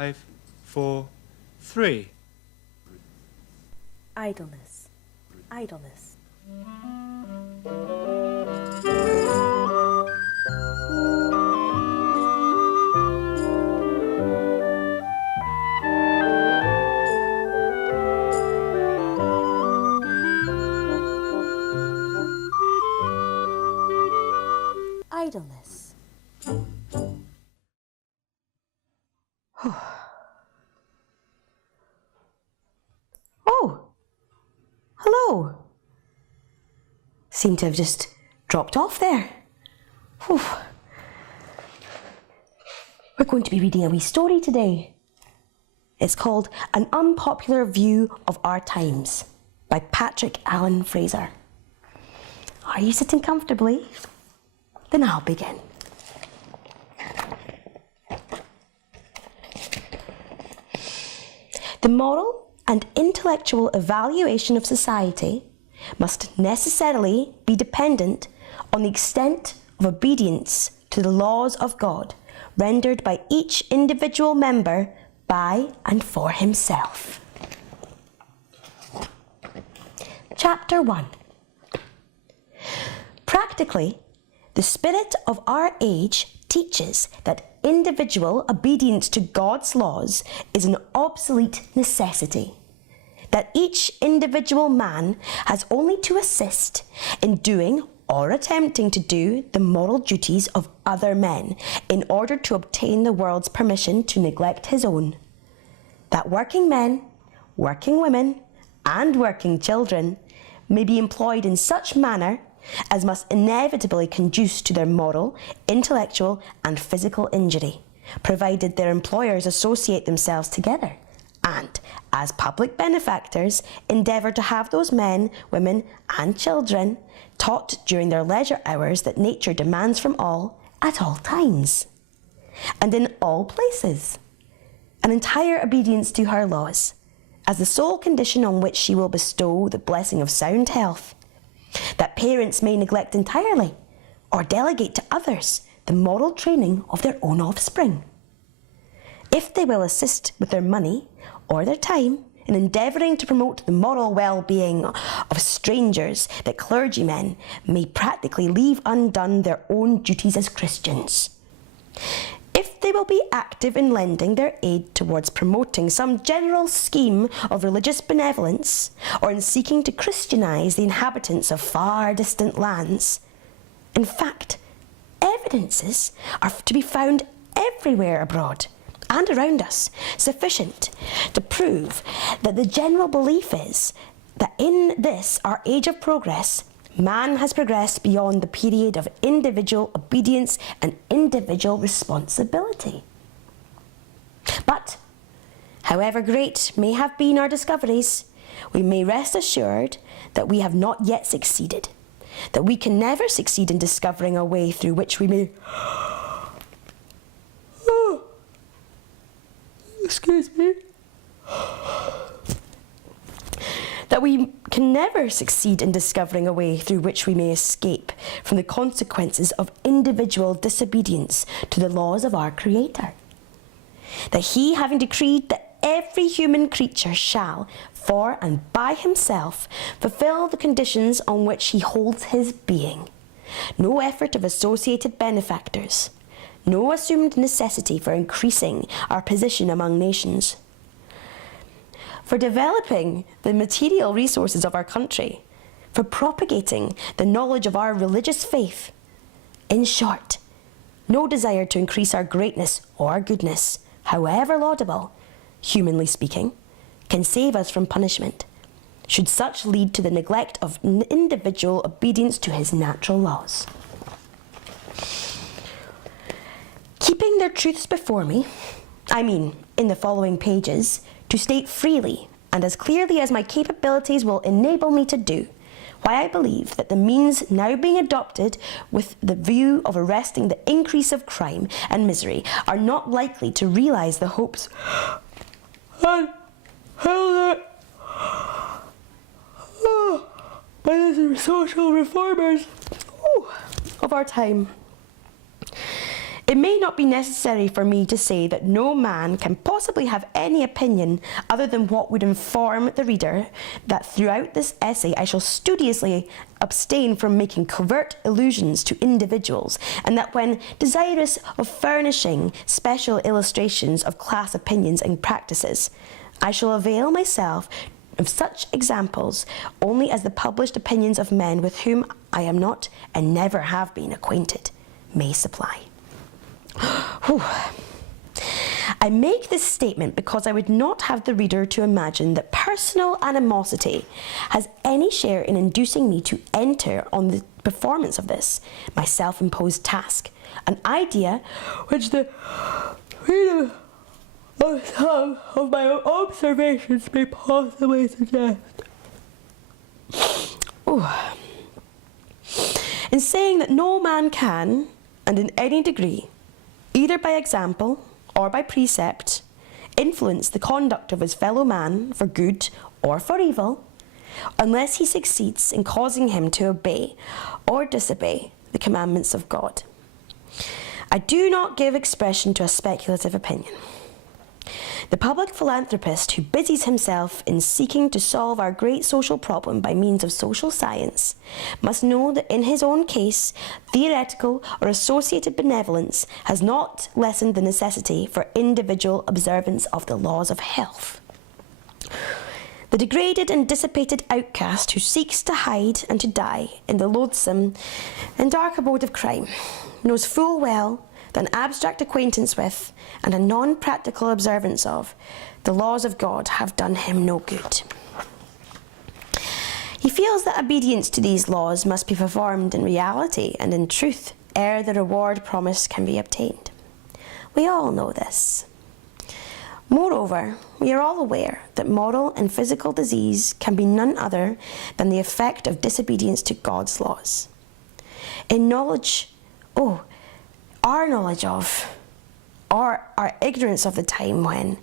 5, 4, 3. Idleness. Idleness. Idleness. Oh, hello. Seem to have just dropped off there. Whew. We're going to be reading a wee story today. It's called An Unpopular View of Our Times by Patrick Allan Fraser. Are you sitting comfortably? Then I'll begin. The moral and intellectual evaluation of society must necessarily be dependent on the extent of obedience to the laws of God rendered by each individual member by and for himself. Chapter 1. Practically, the spirit of our age teaches that individual obedience to God's laws is an obsolete necessity, that each individual man has only to assist in doing or attempting to do the moral duties of other men in order to obtain the world's permission to neglect his own, that working men, working women, and working children may be employed in such manner as must inevitably conduce to their moral, intellectual, and physical injury, provided their employers associate themselves together and, as public benefactors, endeavour to have those men, women, and children taught during their leisure hours that nature demands from all at all times, and in all places, an entire obedience to her laws, as the sole condition on which she will bestow the blessing of sound health, that parents may neglect entirely or delegate to others the moral training of their own offspring. If they will assist with their money or their time in endeavouring to promote the moral well-being of strangers, that clergymen may practically leave undone their own duties as Christians. If they will be active in lending their aid towards promoting some general scheme of religious benevolence, or in seeking to Christianise the inhabitants of far distant lands, in fact, evidences are to be found everywhere abroad and around us, sufficient to prove that the general belief is that in this our age of progress, man has progressed beyond the period of individual obedience and individual responsibility. But, however great may have been our discoveries, we may rest assured that we have not yet succeeded, that we can never succeed in discovering a way through which we may... Excuse me. That we can never succeed in discovering a way through which we may escape from the consequences of individual disobedience to the laws of our Creator. That He, having decreed that every human creature shall, for and by himself, fulfill the conditions on which he holds his being, no effort of associated benefactors, no assumed necessity for increasing our position among nations, for developing the material resources of our country, for propagating the knowledge of our religious faith. In short, no desire to increase our greatness or goodness, however laudable, humanly speaking, can save us from punishment, should such lead to the neglect of individual obedience to his natural laws. Keeping their truths before me, I mean, in the following pages, to state freely and as clearly as my capabilities will enable me to do, why I believe that the means now being adopted with the view of arresting the increase of crime and misery are not likely to realise the hopes and held by the social reformers of our time. It may not be necessary for me to say that no man can possibly have any opinion other than what would inform the reader that throughout this essay I shall studiously abstain from making covert allusions to individuals, and that when desirous of furnishing special illustrations of class opinions and practices, I shall avail myself of such examples only as the published opinions of men with whom I am not and never have been acquainted may supply. I make this statement because I would not have the reader to imagine that personal animosity has any share in inducing me to enter on the performance of this, my self-imposed task, an idea which the reader of some of my observations may possibly suggest. In saying that no man can, and in any degree, either by example or by precept, influence the conduct of his fellow man for good or for evil, unless he succeeds in causing him to obey or disobey the commandments of God. I do not give expression to a speculative opinion. The public philanthropist who busies himself in seeking to solve our great social problem by means of social science must know that in his own case, theoretical or associated benevolence has not lessened the necessity for individual observance of the laws of health. The degraded and dissipated outcast who seeks to hide and to die in the loathsome and dark abode of crime knows full well that an abstract acquaintance with and a non-practical observance of the laws of God have done him no good. He feels that obedience to these laws must be performed in reality and in truth ere the reward promised can be obtained. We all know this. Moreover, we are all aware that moral and physical disease can be none other than the effect of disobedience to God's laws. In knowledge, our knowledge of, or our ignorance of the time when,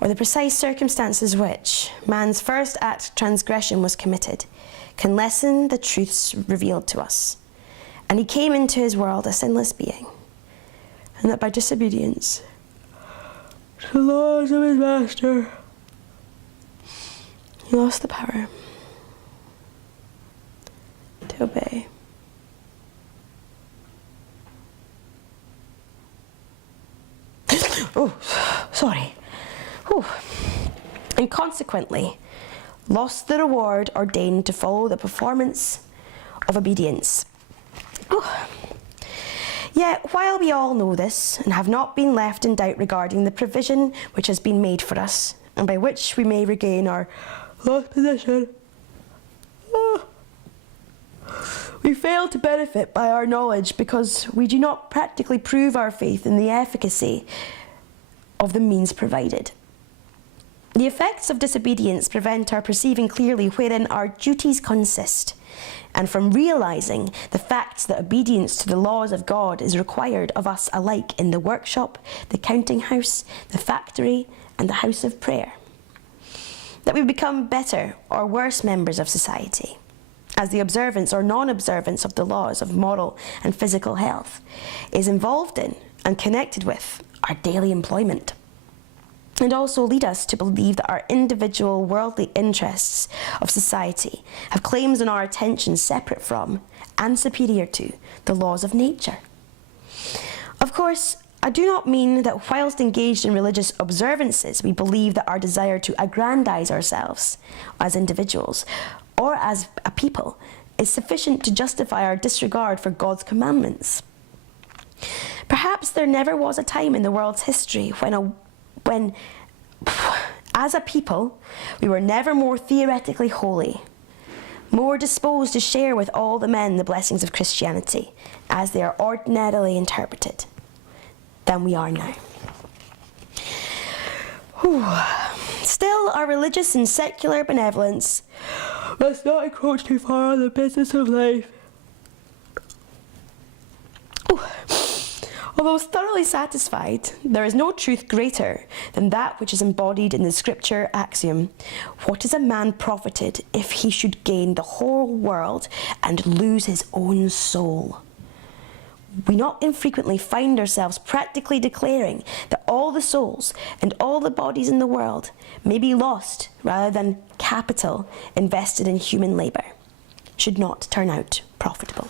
or the precise circumstances which man's first act of transgression was committed, can lessen the truths revealed to us. And he came into his world a sinless being, and that by disobedience to the laws of his master, he lost the power to obey. And consequently, lost the reward ordained to follow the performance of obedience. Yet, while we all know this, and have not been left in doubt regarding the provision which has been made for us, and by which we may regain our lost position, we fail to benefit by our knowledge because we do not practically prove our faith in the efficacy of the means provided. The effects of disobedience prevent our perceiving clearly wherein our duties consist, and from realising the facts that obedience to the laws of God is required of us alike in the workshop, the counting house, the factory, and the house of prayer. That we become better or worse members of society, as the observance or non-observance of the laws of moral and physical health is involved in and connected with our daily employment, and also lead us to believe that our individual worldly interests of society have claims on our attention separate from and superior to the laws of nature. Of course, I do not mean that whilst engaged in religious observances, we believe that our desire to aggrandise ourselves as individuals or as a people is sufficient to justify our disregard for God's commandments. Perhaps there never was a time in the world's history when as a people, we were never more theoretically holy, more disposed to share with all the men the blessings of Christianity as they are ordinarily interpreted, than we are now. Still, our religious and secular benevolence must not encroach too far on the business of life. Although thoroughly satisfied, there is no truth greater than that which is embodied in the scripture axiom, "What is a man profited if he should gain the whole world and lose his own soul?" we not infrequently find ourselves practically declaring that all the souls and all the bodies in the world may be lost rather than capital invested in human labour should not turn out profitable.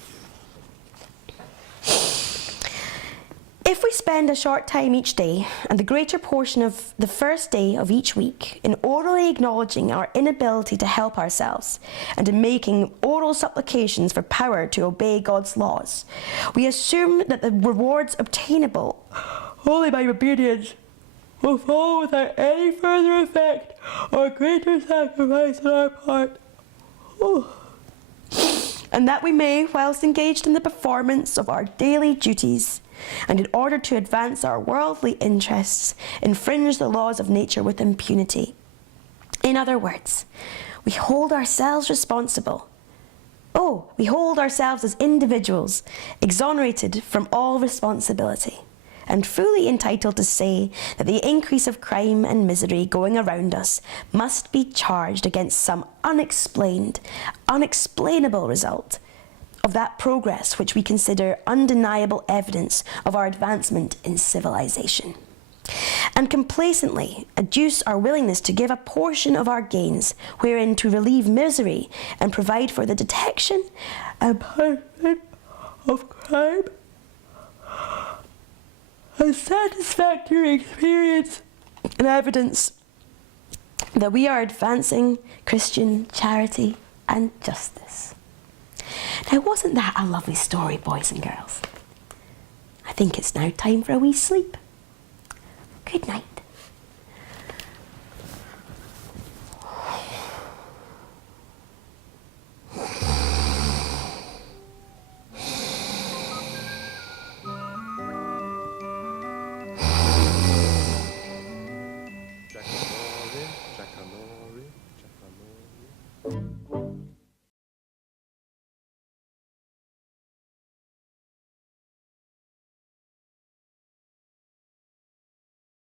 If we spend a short time each day and the greater portion of the first day of each week in orally acknowledging our inability to help ourselves and in making oral supplications for power to obey God's laws, we assume that the rewards obtainable only by obedience will fall without any further effect or greater sacrifice on our part. And that we may, whilst engaged in the performance of our daily duties, and in order to advance our worldly interests, infringe the laws of nature with impunity. In other words, we hold ourselves responsible. We hold ourselves as individuals, exonerated from all responsibility, and fully entitled to say that the increase of crime and misery going around us must be charged against some unexplained, unexplainable result of that progress which we consider undeniable evidence of our advancement in civilization, and complacently adduce our willingness to give a portion of our gains wherein to relieve misery and provide for the detection and punishment of crime, a satisfactory experience and evidence that we are advancing Christian charity and justice. Now, wasn't that a lovely story, boys and girls? I think it's now time for a wee sleep. Good night.